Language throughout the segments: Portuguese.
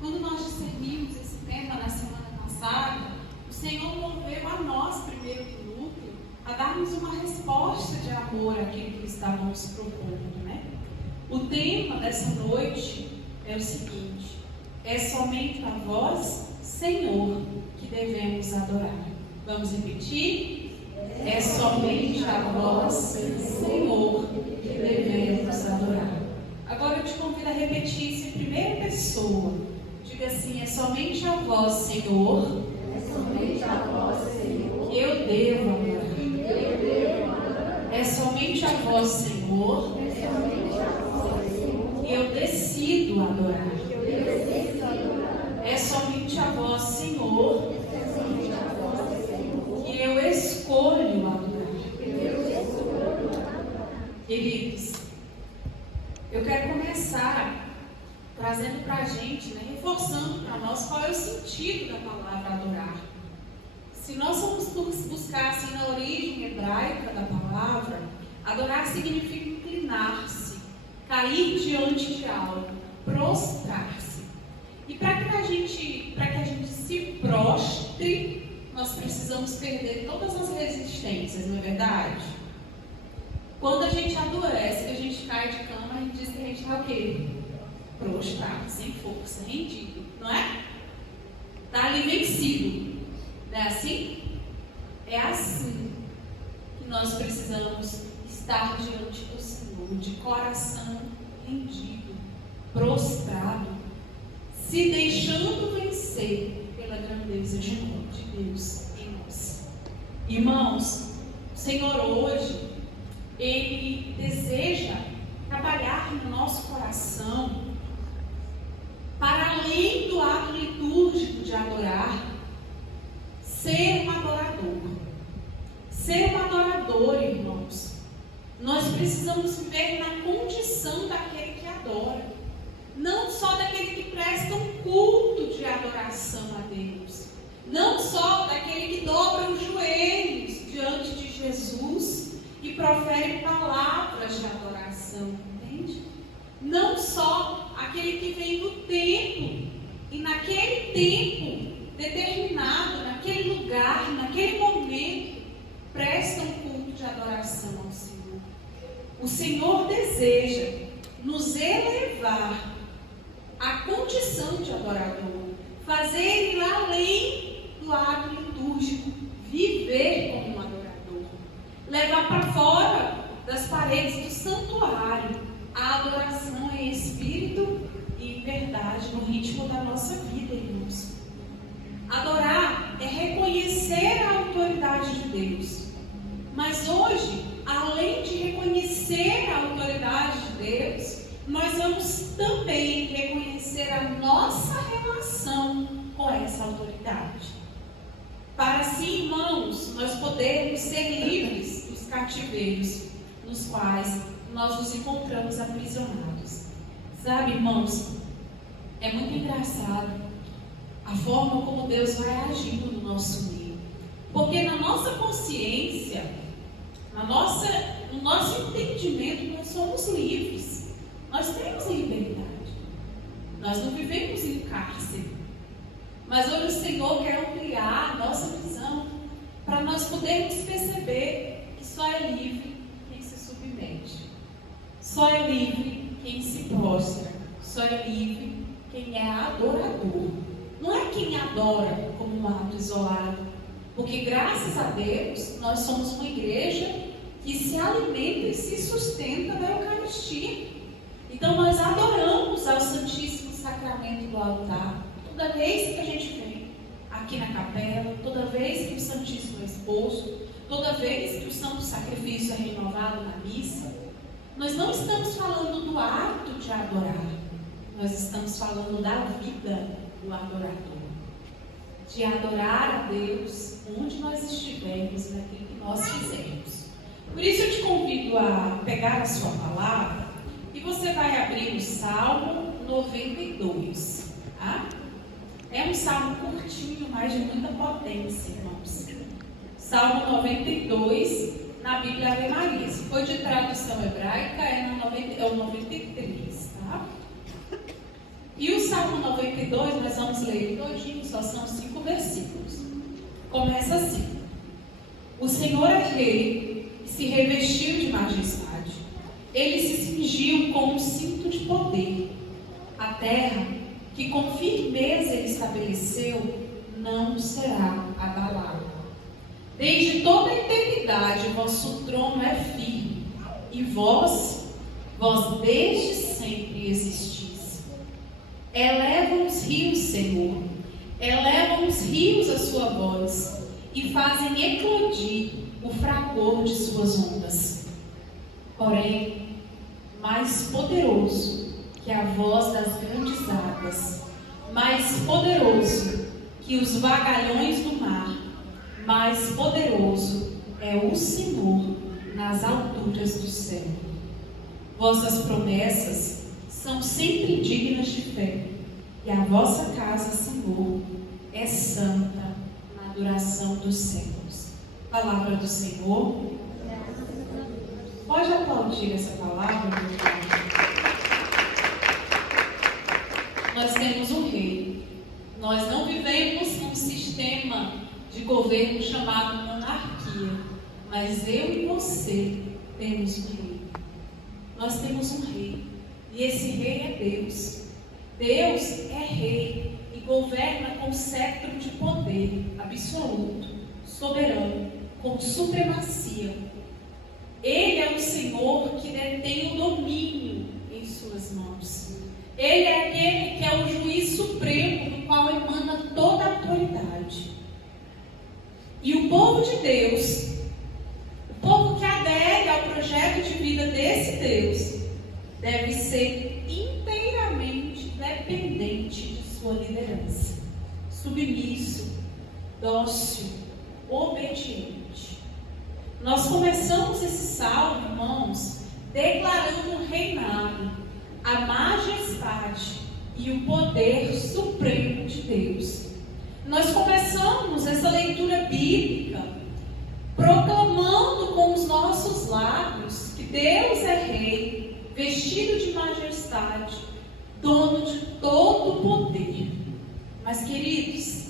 quando nós discernimos esse tema na semana passada, o Senhor moveu a nós, primeiro do núcleo, a darmos uma resposta de amor àquilo que estávamos propondo, né? O tema dessa noite é o seguinte: é somente a vós, Senhor, que devemos adorar. Vamos repetir? É somente a vós, Senhor, que devemos adorar. Agora eu te convido a repetir isso em primeira pessoa. Diga assim: é somente a vós, Senhor, que eu devo adorar. É somente a vós, Senhor, que eu decido adorar. É somente a vós, Senhor, que eu escolho adorar. Queridos, eu quero começar trazendo para a gente, né, reforçando para nós qual é o sentido da palavra adorar. Se nós formos buscar assim, na origem hebraica da palavra, adorar significa inclinar-se, cair diante de algo, prostrar-se. E para que a gente se prostre, nós precisamos perder todas as resistências, não é verdade? Quando a gente adoece, que a gente cai de cama, a gente diz que a gente está o quê? Prostrado, sem força, rendido, não é? Está ali vencido. Não é assim? É assim que nós precisamos estar diante do Senhor, de coração rendido, prostrado, se deixando vencer pela grandeza de Deus em nós. Irmãos, o Senhor hoje, Ele deseja trabalhar no nosso coração para além do ato litúrgico de adorar, ser um adorador. Ser um adorador, irmãos. Nós precisamos viver na condição daquele que adora. Não só daquele que presta um culto de adoração a Deus. Não só daquele que dobra os joelhos diante de Jesus e profere palavras de adoração, entende? Não só aquele que vem no templo e naquele tempo determinado, naquele lugar, naquele momento, presta um culto de adoração ao Senhor. O Senhor deseja nos elevar à condição de adorador, fazer ir além do ato litúrgico, viver como um adorador, levar para fora das paredes do santuário a adoração em espírito e em verdade, no ritmo da nossa vida, irmãos. Adorar é reconhecer a autoridade de Deus. Mas hoje, além de reconhecer a autoridade de Deus, nós vamos também reconhecer a nossa relação com essa autoridade. Para assim, irmãos, nós podermos ser livres dos cativeiros nos quais nós nos encontramos aprisionados. Sabe, irmãos, é muito engraçado a forma como Deus vai agindo no nosso meio. Porque na nossa consciência, no nosso entendimento, nós somos livres. Nós temos liberdade. Nós não vivemos em cárcere. Mas hoje o Senhor quer ampliar a nossa visão para nós podermos perceber que só é livre quem se submete. Só é livre quem se prostra. Só é livre quem é adorador. Não é quem adora como um ato isolado, porque graças a Deus nós somos uma igreja que se alimenta e se sustenta da Eucaristia. Então nós adoramos ao Santíssimo Sacramento do altar, toda vez que a gente vem aqui na capela, toda vez que o Santíssimo é exposto, toda vez que o Santo Sacrifício é renovado na missa. Nós não estamos falando do ato de adorar, nós estamos falando da vida do adorador, de adorar a Deus onde nós estivermos, naquilo que nós fizermos. Por isso eu te convido a pegar a sua palavra e você vai abrir o Salmo 92, tá? É um salmo curtinho, mas de muita potência, irmãos. Salmo 92, na Bíblia Ave Maria. Se for de tradução hebraica, é o 93, tá? E o Salmo Salmo 92, nós vamos ler todinho, só são 5 versículos. Começa assim: o Senhor é rei e se revestiu de majestade. Ele se cingiu com um cinto de poder. A terra, que com firmeza ele estabeleceu, não será abalada. Desde toda a eternidade o vosso trono é firme, e vós desde sempre existis. Elevam os rios, Senhor, elevam os rios a sua voz, e fazem eclodir o fragor de suas ondas. Porém, mais poderoso que a voz das grandes águas, mais poderoso que os vagalhões do mar, mais poderoso é o Senhor nas alturas do céu. Vossas promessas são sempre dignas de fé, e a vossa casa, Senhor, é santa na duração dos séculos. Palavra do Senhor. Pode aplaudir essa palavra, meu irmão? Nós temos um rei. Nós não vivemos num sistema de governo chamado monarquia, mas eu e você temos um rei. Nós temos um rei, e esse rei é Deus. Deus é rei e governa com cetro de poder absoluto, soberano, com supremacia. Ele é o Senhor que detém o domínio em suas mãos. Ele é aquele que é o juiz supremo, do qual emana toda a autoridade. E o povo de Deus, o povo que adere ao projeto de vida desse Deus, deve ser inteiramente dependente de sua liderança, submisso, dócil, obediente. Nós começamos esse salmo, irmãos, declarando o reinado, a majestade e o poder supremo de Deus. Nós começamos essa leitura bíblica proclamando com os nossos lábios que Deus é rei, vestido de majestade, dono de todo o poder. Mas, queridos,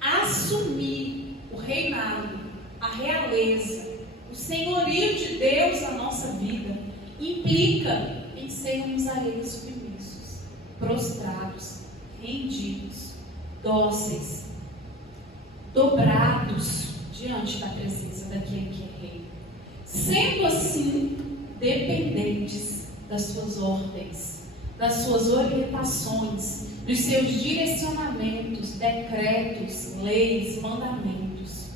assumir o reinado, a realeza, o senhorio de Deus na nossa vida implica em sermos a Ele submissos, prostrados, rendidos, dóceis, dobrados diante da presença daquele que é rei. Sendo assim, dependentes das suas ordens, das suas orientações, dos seus direcionamentos, decretos, leis, mandamentos.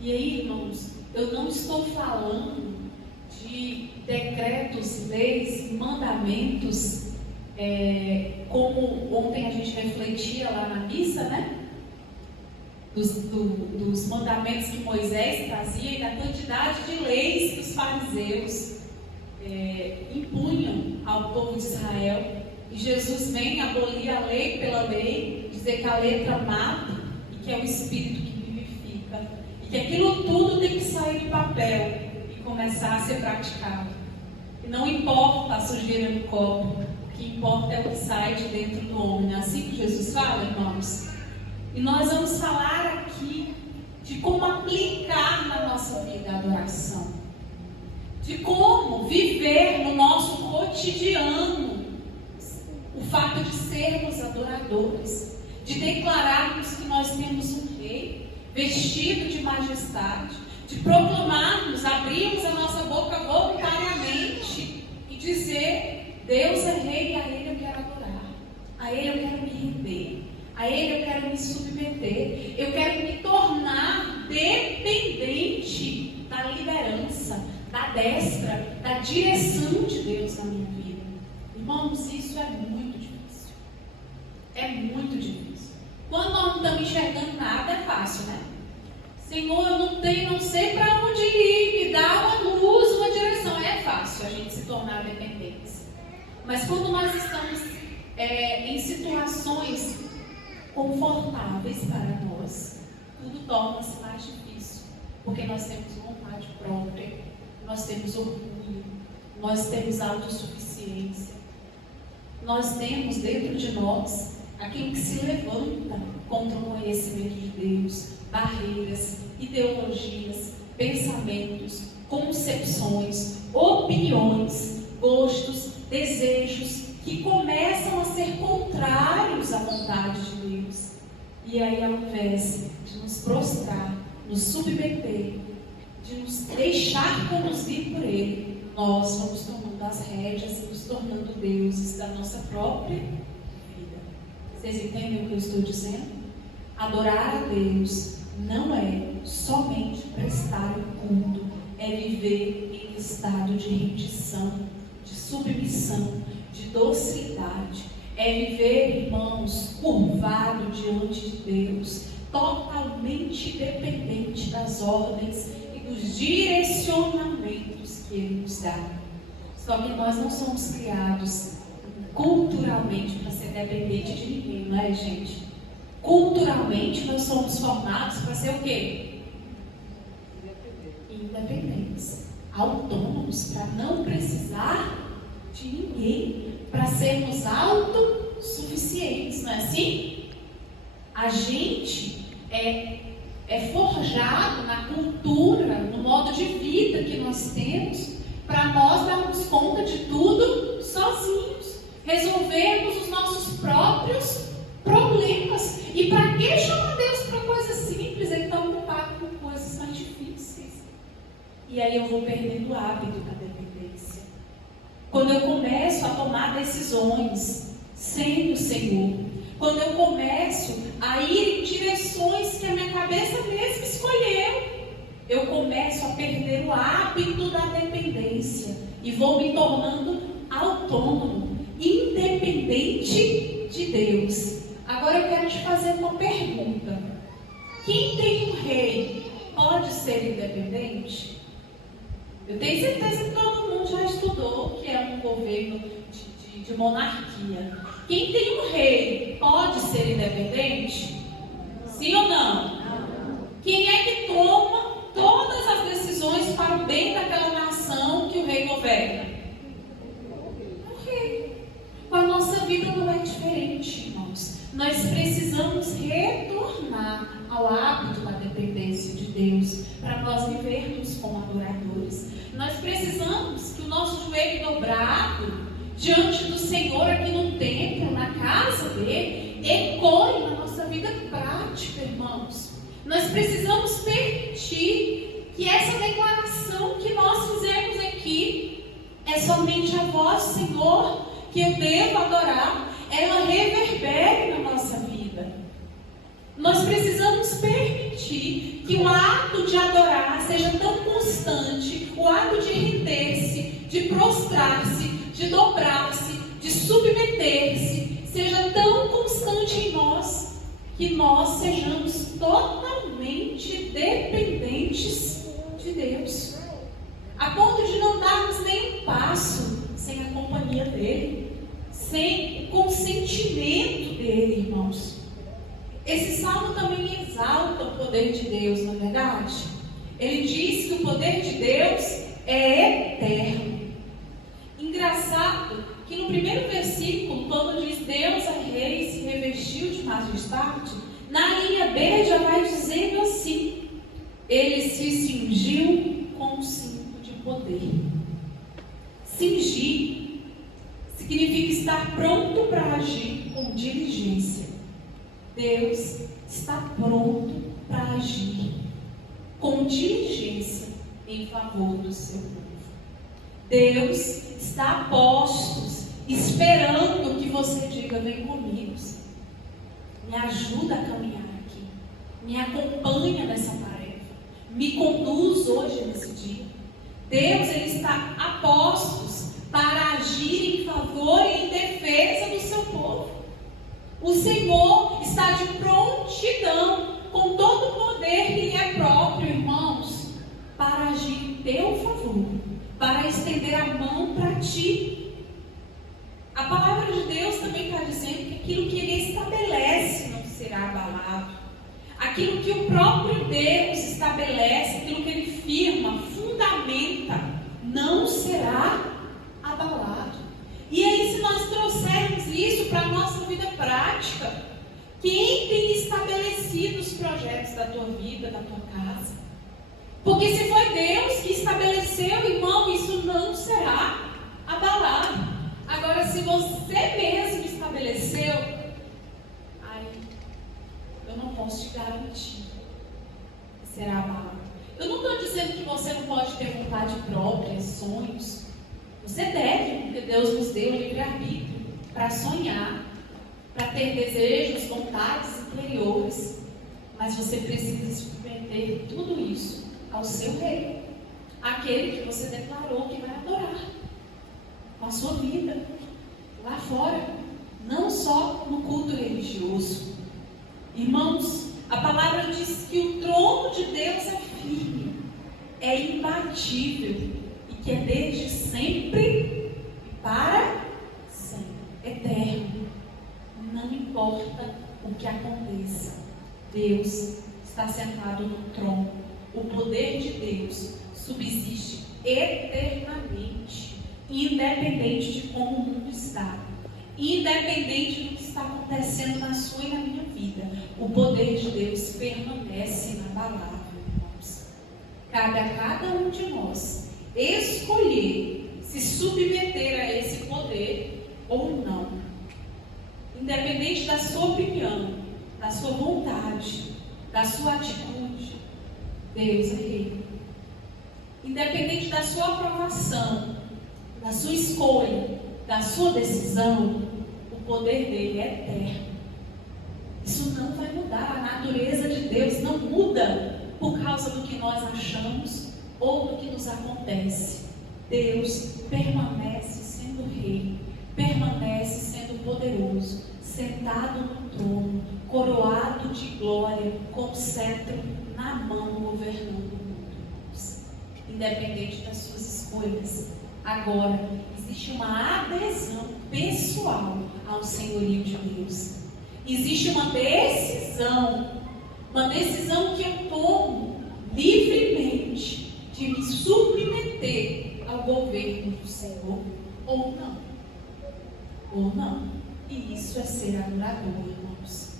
E aí, irmãos, eu não estou falando de decretos, leis, mandamentos, como ontem a gente refletia lá na missa, né? Dos mandamentos que Moisés trazia e da quantidade de leis que os fariseus impunham ao povo de Israel. E Jesus vem abolir a lei pela lei, dizer que a letra mata e que é o Espírito que vivifica. E que aquilo tudo tem que sair do papel e começar a ser praticado. E não importa a sujeira no copo, o que importa é o que sai de dentro do homem. É assim que Jesus fala, irmãos? E nós vamos falar aqui de como aplicar na nossa vida a adoração. De como viver no nosso cotidiano o fato de sermos adoradores. De declararmos que nós temos um rei vestido de majestade. De proclamarmos, abrirmos a nossa boca voluntariamente e dizer: Deus é rei e a Ele eu quero adorar. A Ele eu quero me render. A Ele eu quero me submeter. Eu quero me tornar dependente da liderança, da destra, da direção de Deus na minha vida. Irmãos, isso é muito difícil. É muito difícil. Quando nós não estamos enxergando nada, é fácil, né? Senhor, eu não sei para onde ir, me dá uma luz, uma direção. É fácil a gente se tornar dependente. Mas quando nós estamos em situações confortáveis para nós, tudo torna-se mais difícil, porque nós temos vontade própria, nós temos orgulho, nós temos autossuficiência, nós temos dentro de nós aquilo que se levanta contra o conhecimento de Deus, barreiras, ideologias, pensamentos, concepções, opiniões, gostos, desejos que começam a ser contrários à vontade de Deus. E aí, ao invés de nos prostrar, nos submeter, de nos deixar conduzir por Ele, nós vamos tomando as rédeas e nos tornando deuses da nossa própria vida. Vocês entendem o que eu estou dizendo? Adorar a Deus não é somente prestar um culto, é viver em estado de rendição, de submissão, de docilidade. É viver, irmãos, curvado diante de Deus, totalmente dependente das ordens e dos direcionamentos que Ele nos dá. Só que nós não somos criados culturalmente para ser dependente de ninguém, não é, gente? Culturalmente nós somos formados para ser o quê? Independentes, autônomos, para não precisar de ninguém, para sermos autossuficientes, não é assim? A gente é forjado na cultura, no modo de vida que nós temos, para nós darmos conta de tudo sozinhos, resolvermos os nossos próprios problemas. E para que chamar Deus para coisas simples? Ele está ocupado com coisas mais difíceis. E aí eu vou perdendo o hábito da dependência. Quando eu começo a tomar decisões sem o Senhor, quando eu começo a ir em direções que a minha cabeça mesma escolheu, eu começo a perder o hábito da dependência e vou me tornando autônomo, independente de Deus. Agora eu quero te fazer uma pergunta: quem tem um rei pode ser independente? Eu tenho certeza que todo mundo já estudou que é um governo de monarquia. Quem tem um rei pode ser independente? Sim ou não? Quem é que toma todas as decisões para o bem daquela nação que o rei governa? O rei. Com a nossa vida não é diferente, irmãos. Nós precisamos retornar ao hábito da dependência de Deus para nós vivermos como adoradores. Nós precisamos que o nosso joelho dobrado diante do Senhor aqui no templo, na casa dele, ecoe na nossa vida prática, irmãos. Nós precisamos permitir que essa declaração que nós fizemos aqui, é somente a vós, Senhor, que eu devo adorar, ela reverbere na nossa vida. Nós precisamos permitir que o ato de adorar seja tão constante, o ato de render-se, de prostrar-se, de dobrar-se, de submeter-se, seja tão constante em nós, que nós sejamos totalmente dependentes de Deus, a ponto de não darmos nem um passo sem a companhia dele, sem o consentimento dele, irmãos. Esse salmo também exalta o poder de Deus, não é verdade? Ele diz que o poder de Deus é eterno. Engraçado que no primeiro versículo, quando diz Deus é rei e se revestiu de majestade, na linha B já vai dizendo assim: ele se cingiu com um cinto de poder. Cingir significa estar pronto para agir com diligência. Deus está pronto para agir com diligência em favor do seu povo. Deus está a postos, esperando que você diga: vem comigo, Senhor. Me ajuda a caminhar aqui, me acompanha nessa tarefa, me conduz hoje nesse dia. Deus, Ele está a postos para agir em favor e em defesa do seu povo. O Senhor está de prontidão, com todo o poder que lhe é próprio, irmãos, para agir em teu favor, para estender a mão para ti. A palavra de Deus também está dizendo que aquilo que Ele estabelece não será abalado. Aquilo que o próprio Deus estabelece, aquilo que Ele firma, fundamenta, não será abalado. E aí, se nós trouxermos isso para a nossa vida prática. Quem tem estabelecido os projetos da tua vida, da tua casa? Porque se foi Deus que estabeleceu, irmão, isso não será abalado. Agora, se você mesmo estabeleceu, aí eu não posso te garantir que será abalado. Eu não estou dizendo que você não pode ter vontade própria, sonhos. Você deve, porque Deus nos deu livre-arbítrio para sonhar, para ter desejos, vontades interiores. Mas você precisa submeter tudo isso ao seu rei, aquele que você declarou que vai adorar com a sua vida, lá fora, não só no culto religioso. Irmãos, a palavra diz que o trono de Deus é firme, é imbatível e que é desde sempre e para sempre, eterno. Não importa o que aconteça, Deus está sentado no trono. O poder de Deus subsiste eternamente, independente de como o mundo está, independente do que está acontecendo na sua e na minha vida. O poder de Deus permanece inabalável, irmãos. Cabe a cada um de nós escolher se submeter a esse poder ou não. Independente da sua opinião, da sua vontade, da sua atitude, Deus é rei. Independente da sua aprovação, da sua escolha, da sua decisão, o poder dele é eterno. Isso não vai mudar. A natureza de Deus não muda por causa do que nós achamos ou do que nos acontece. Deus permanece sendo rei, permanece sendo poderoso, sentado no trono, coroado de glória, com o cetro na mão, governando o mundo. Independente das suas escolhas. Agora, existe uma adesão pessoal ao senhorio de Deus. Existe uma decisão que eu tomo livremente de me submeter ao governo do Senhor ou não. Ou não. E isso é ser adorador, irmãos.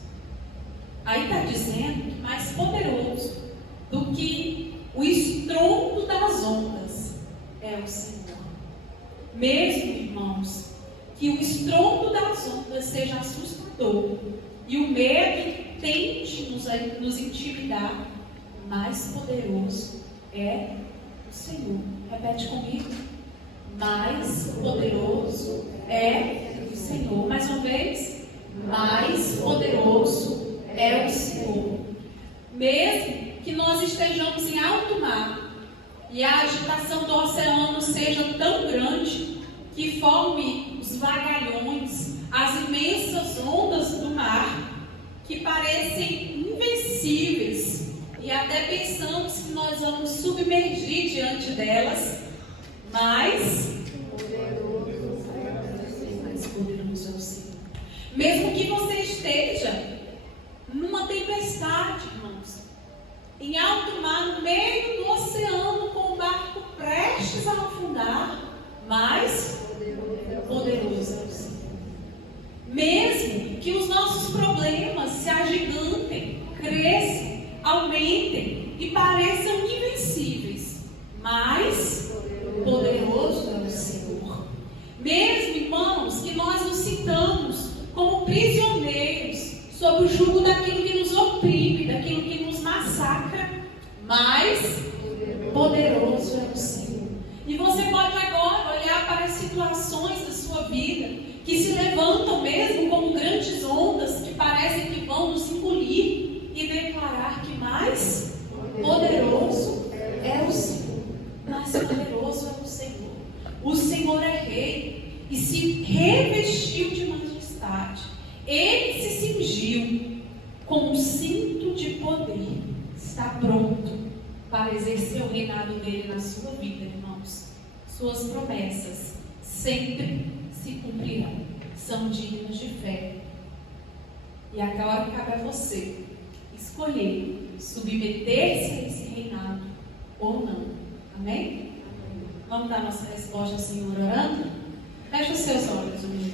Aí está dizendo que mais poderoso do que o estrondo das ondas é o Senhor. Mesmo, irmãos, que o estrondo das ondas seja assustador e o medo tente nos intimidar, mais poderoso é o Senhor. Repete comigo. Mais poderoso é o Senhor. Mais uma vez. Mais poderoso é o Senhor. Mesmo que nós estejamos em alto mar e a agitação do oceano seja tão grande que forme os vagalhões, as imensas ondas do mar, que parecem invencíveis, e até pensamos que nós vamos submergir diante delas, mais poderoso é o Senhor. Mesmo que você esteja numa tempestade, irmãos, em alto mar, no meio do oceano, com o barco prestes a afundar, mais poderoso é o Senhor. Mesmo que os nossos problemas se agigantem, cresçam, aumentem e pareçam invencíveis, mais poderoso é o Senhor. Mesmo, irmãos, que nós nos sintamos como prisioneiros sob o jugo daquilo que nos oprime, daquilo que nos massacra, mais poderoso é o Senhor. E você pode agora olhar para as situações da sua vida que se levantam mesmo como grandes ondas que parecem que vão nos engolir e declarar que mais poderoso é o Senhor. Mais poderoso é o Senhor. O Senhor é rei e se revestiu de majestade. Ele se cingiu com um cinto de poder. Está pronto para exercer o reinado dele na sua vida, irmãos. Suas promessas sempre se cumprirão. São dignas de fé. E agora cabe a você escolher submeter-se a esse reinado ou não. Amém? Vamos dar nossa resposta ao Senhor orando? Feche os seus olhos um minutinho.